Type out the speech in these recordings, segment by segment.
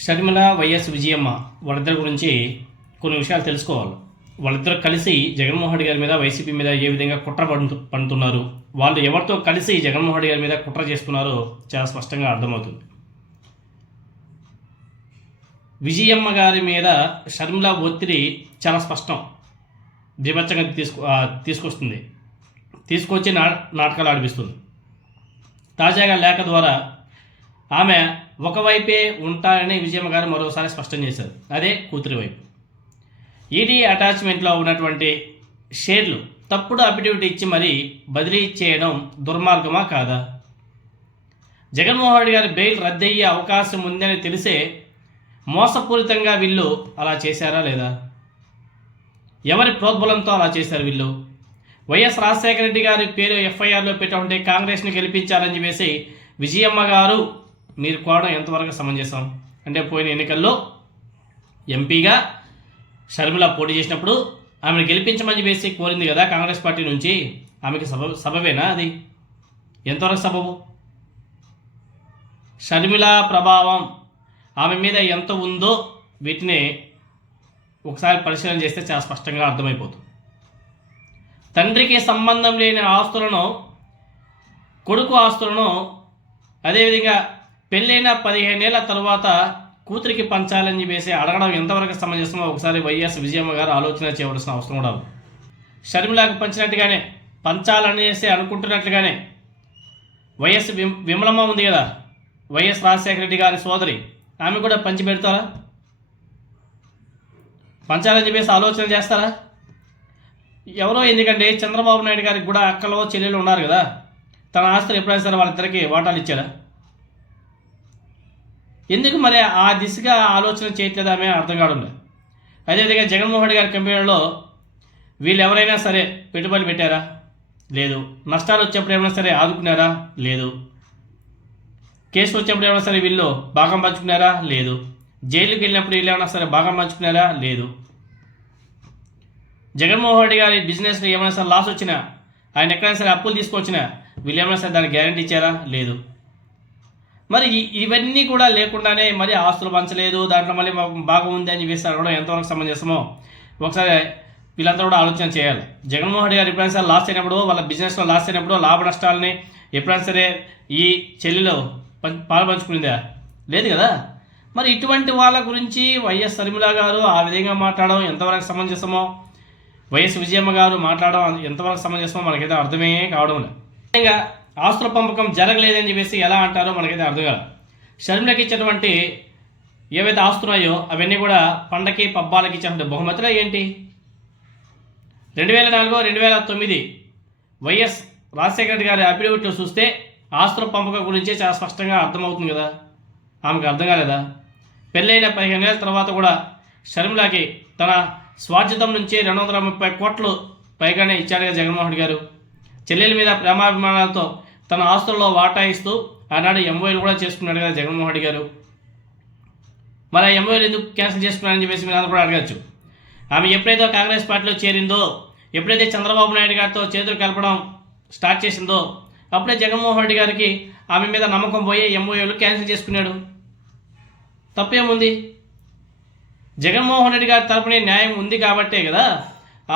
Sharmila YS Vijayamma వాళ్ళిద్దరి గురించి కొన్ని విషయాలు తెలుసుకోవాలి. వాళ్ళిద్దరు కలిసి జగన్మోహన్ రెడ్డి గారి మీద వైసీపీ మీద ఏ విధంగా కుట్ర పడుతున్నారు, వాళ్ళు ఎవరితో కలిసి జగన్మోహన్ రెడ్డి గారి మీద కుట్ర చేస్తున్నారో చాలా స్పష్టంగా అర్థమవుతుంది. విజయమ్మ గారి మీద షర్మిల ఒత్తిడి చాలా స్పష్టం, బీభత్సంగా తీసుకొస్తుంది, తీసుకొచ్చి నాటకాలు ఆడిపిస్తుంది. తాజాగా లేఖ ద్వారా ఆమె ఒకవైపే ఉంటారని విజయమ్మ గారు మరోసారి స్పష్టం చేశారు. అదే కూతురి వైపు. ఈడీ అటాచ్మెంట్లో ఉన్నటువంటి షేర్లు తప్పుడు అఫిడవిట్ ఇచ్చి మరీ బదిలీ చేయడం దుర్మార్గమా కాదా? జగన్మోహన్ రెడ్డి గారి బెయిల్ రద్దయ్యే అవకాశం ఉందని తెలిసే మోసపూరితంగా వీళ్ళు అలా చేశారా లేదా? ఎవరి ప్రోద్బలంతో అలా చేశారు వీళ్ళు? వైఎస్ రాజశేఖర రెడ్డి గారి పేరు ఎఫ్ఐఆర్లో పెట్టకుంటే కాంగ్రెస్ని గెలిపించాలని చెప్పేసి విజయమ్మ గారు మీరు కోవడం ఎంతవరకు సమంజసం? అంటే పోయిన ఎన్నికల్లో ఎంపీగా షర్మిల పోటీ చేసినప్పుడు ఆమెను గెలిపించమని చెప్పేసి కోరింది కదా కాంగ్రెస్ పార్టీ నుంచి. ఆమెకి సబబేనా అది? ఎంతవరకు సబబు? షర్మిల ప్రభావం ఆమె మీద ఎంత ఉందో వీటిని ఒకసారి పరిశీలన చేస్తే చాలా స్పష్టంగా అర్థమైపోతుంది. తండ్రికి సంబంధం లేని ఆస్తులను, కొడుకు ఆస్తులను, అదేవిధంగా పెళ్ళైన 15 ఏళ్ల తర్వాత కూతురికి పంచాలని చెప్పేసి అడగడం ఎంతవరకు సమంజసమో ఒకసారి వైఎస్ విజయమ్మ గారు ఆలోచన చేయవలసిన అవసరం కూడా ఉంది. షర్మిలకు పంచినట్టుగానే, పంచాలనేసి అనుకుంటున్నట్లుగానే వైఎస్ విమలమ్మ ఉంది కదా, వైఎస్ రాజశేఖర రెడ్డి గారి సోదరి, ఆమె కూడా పంచి పెడతారా? పంచాలని చెప్పేసి ఆలోచన చేస్తారా? ఎవరో, ఎందుకంటే చంద్రబాబు నాయుడు గారికి కూడా అక్కలో చెల్లెలు ఉన్నారు కదా, తన ఆస్తులు ఎప్పుడైనా సరే వాళ్ళిద్దరికి వాటాలు ఇచ్చారా? ఎందుకు మరి ఆ దిశగా ఆలోచన చేయట్లేదామే అర్థం కావడం లేదు. అదేవిధంగా జగన్మోహన్ రెడ్డి గారి కంపెనీలో వీళ్ళు ఎవరైనా సరే పెట్టుబడులు పెట్టారా? లేదు. నష్టాలు వచ్చేప్పుడు ఏమైనా సరే ఆదుకున్నారా? లేదు. కేసు వచ్చేప్పుడు ఏమైనా సరే వీళ్ళు భాగం పంచుకున్నారా? లేదు. జైలుకి వెళ్ళినప్పుడు వీళ్ళు ఏమైనా సరే భాగం పంచుకున్నారా? లేదు. జగన్మోహన్ రెడ్డి గారి బిజినెస్లో ఏమైనా సరే లాస్ వచ్చినా, ఆయన ఎక్కడైనా సరే అప్పులు తీసుకొచ్చినా వీళ్ళు ఏమైనా సరే దానికి గ్యారంటీ ఇచ్చారా? లేదు. మరి ఇవన్నీ కూడా లేకుండానే మరి ఆస్తులు పంచలేదు, దాంట్లో మళ్ళీ బాగా ఉంది అని చెప్పేసి అడగడం ఎంతవరకు సమంజసమో ఒకసారి వీళ్ళంతా కూడా ఆలోచన చేయాలి. జగన్మోహన్ రెడ్డి గారు ఎప్పుడైనా సరే లాస్ అయినప్పుడు, వాళ్ళ బిజినెస్లో లాస్ అయినప్పుడు లాభ నష్టాలని ఎప్పుడైనా సరే ఈ చెల్లిలో పాలు పంచుకునిందా? లేదు కదా. మరి ఇటువంటి వాళ్ళ గురించి వైఎస్ షర్మిల గారు ఆ విధంగా మాట్లాడడం ఎంతవరకు సమంజసమో, వైఎస్ విజయమ్మ గారు మాట్లాడడం ఎంతవరకు సమంజసమో మనకైతే అర్థమే కావడం లేదు. ముఖ్యంగా ఆస్తుల పంపకం జరగలేదని చెప్పేసి ఎలా అంటారో మనకైతే అర్థం కాదు. షర్మిలకి ఇచ్చినటువంటి ఏవైతే ఆస్తున్నాయో అవన్నీ కూడా పండకి పబ్బాలకి ఇచ్చినటువంటి బహుమతులు ఏంటి? 2004, 2009 వైఎస్ రాజశేఖర రెడ్డి గారి అఫిడవిట్లు చూస్తే ఆస్తుల పంపకం గురించి చాలా స్పష్టంగా అర్థమవుతుంది కదా. ఆమెకు అర్థం కాలేదా? పెళ్ళైన 15 ఏళ్ళ తర్వాత కూడా షర్మిలకి తన స్వార్జితం నుంచి 230 కోట్లు పైగానే ఇచ్చాడు కదా జగన్మోహన్ రెడ్డి గారు. చెల్లెల మీద ప్రేమాభిమానాలతో తన ఆస్తుల్లో వాటా ఇస్తూ ఆనాడు ఎంఓఏలు కూడా చేసుకున్నాడు కదా జగన్మోహన్ రెడ్డి గారు. మరి ఆ ఎంఓఏలు ఎందుకు క్యాన్సిల్ చేసుకున్నారని చెప్పేసి మీరు అందరూ కూడా అడగచ్చు. ఆమె ఎప్పుడైతే కాంగ్రెస్ పార్టీలో చేరిందో, ఎప్పుడైతే చంద్రబాబు నాయుడు గారితో చేతులు కలపడం స్టార్ట్ చేసిందో అప్పుడే జగన్మోహన్ రెడ్డి గారికి ఆమె మీద నమ్మకం పోయి ఎంఓఏలు క్యాన్సిల్ చేసుకున్నాడు. తప్పేముంది? జగన్మోహన్ రెడ్డి గారి తరపునే న్యాయం ఉంది కాబట్టే కదా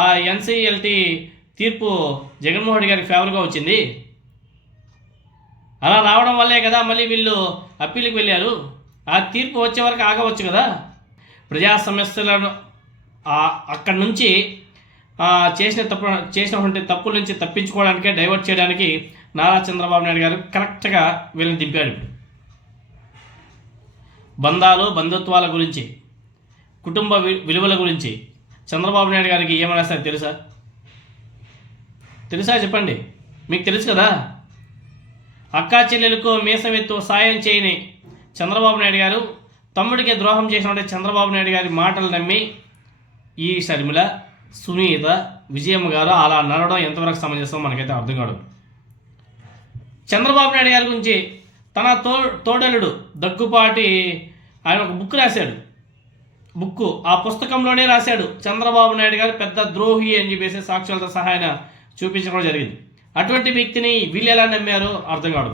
ఆ ఎన్సీఎల్టీ తీర్పు జగన్మోహన్ రెడ్డి గారికి ఫేవర్గా వచ్చింది. అలా రావడం వల్లే కదా మళ్ళీ వీళ్ళు అప్పీల్కి వెళ్ళారు. ఆ తీర్పు వచ్చే వరకు ఆగవచ్చు కదా. ప్రజా సమస్యలను అక్కడి నుంచి చేసినటువంటి తప్పుల నుంచి తప్పించుకోవడానికే, డైవర్ట్ చేయడానికి నారా చంద్రబాబు నాయుడు గారు కరెక్ట్గా వీళ్ళని దింపాడు. బంధాలు, బంధుత్వాల గురించి, కుటుంబ విలువల గురించి చంద్రబాబు నాయుడు గారికి ఏమైనా సరే తెలుసా చెప్పండి. మీకు తెలుసు కదా. అక్కా చెల్లెలకు మీసమెత్తు సాయం చేయని చంద్రబాబు నాయుడు గారు తమ్ముడికి ద్రోహం చేసినట్టే చంద్రబాబు నాయుడు గారి మాటలు నమ్మి ఈ షర్మిల, సునీత, విజయమ్మ గారు అలా నడవడం ఎంతవరకు సమంజసం మనకైతే అర్థం కాదు. చంద్రబాబు నాయుడు గారి గురించి తన తోడలుడు దగ్గుపాటి ఆయన ఒక బుక్ రాశాడు. ఆ పుస్తకంలోనే రాశాడు చంద్రబాబు నాయుడు గారు పెద్ద ద్రోహి అని చెప్పేసి సాక్ష్యాలతో సహాయం చూపించడం జరిగింది. అటువంటి వ్యక్తిని వీళ్ళు ఎలా నమ్మారో అర్థం కాదు.